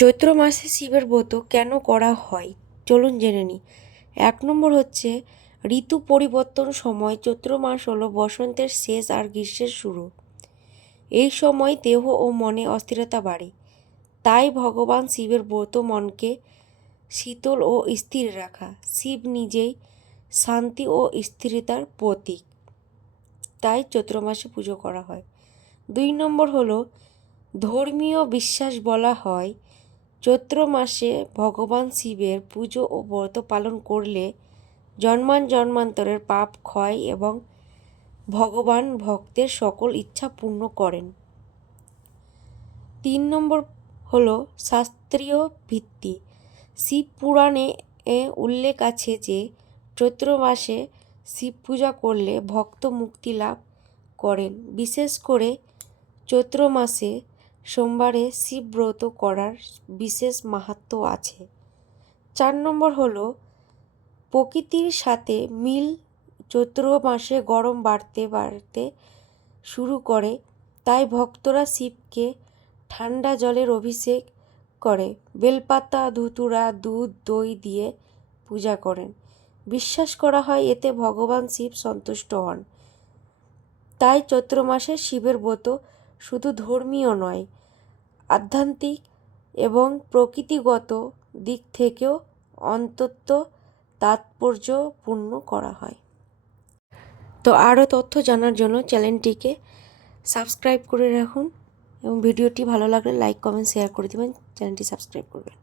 চৈত্র মাসে শিবের ব্রত কেন করা হয় চলুন জেনে নিই। 1 নম্বর হচ্ছে ঋতু পরিবর্তন সময়। চৈত্র মাস হলো বসন্তের শেষ আর গ্রীষ্মের শুরু। এই সময় দেহ ও মনে অস্থিরতা বাড়ে, তাই ভগবান শিবের ব্রত মনকে শীতল ও স্থির রাখা। শিব নিজেই শান্তি ও স্থিরতার প্রতীক, তাই চৈত্র মাসে পুজো করা হয়। 2 নম্বর হলো ধর্মীয় বিশ্বাস। বলা হয় চৈত্র মাসে ভগবান শিবের পুজো ও ব্রত পালন করলে জন্মান্তরের পাপ ক্ষয় এবং ভগবান ভক্তের সকল ইচ্ছা পূর্ণ করেন। 3 নম্বর হলো শাস্ত্রীয় ভিত্তি। শিব পুরাণে উল্লেখ আছে যে চৈত্র মাসে শিব পূজা করলে ভক্ত মুক্তি লাভ করেন। বিশেষ করে চৈত্র মাসে সোমবারে শিব ব্রত করার বিশেষ মাহাত্ম্য আছে। 4 নম্বর হলো প্রকৃতির সাথে মিল। চৈত্র মাসে গরম বাড়তে শুরু করে, তাই ভক্তরা শিবকে ঠান্ডা জলের অভিষেক করে বেলপাতা, ধুতুরা, দুধ, দই দিয়ে পূজা করেন। বিশ্বাস করা হয় এতে ভগবান শিব সন্তুষ্ট হন। তাই চৈত্র মাসে শিবের ব্রত শুধু ধর্মীয় নয়, আধ্যাত্মিক এবং প্রকৃতিগত দিক থেকেও অত্যন্ত তাৎপর্যপূর্ণ করা হয়। তো আরও তথ্য জানার জন্য চ্যানেলটিকে সাবস্ক্রাইব করে রাখুন এবং ভিডিওটি ভালো লাগলে লাইক, কমেন্ট, শেয়ার করে দেবেন। চ্যানেলটি সাবস্ক্রাইব করবেন।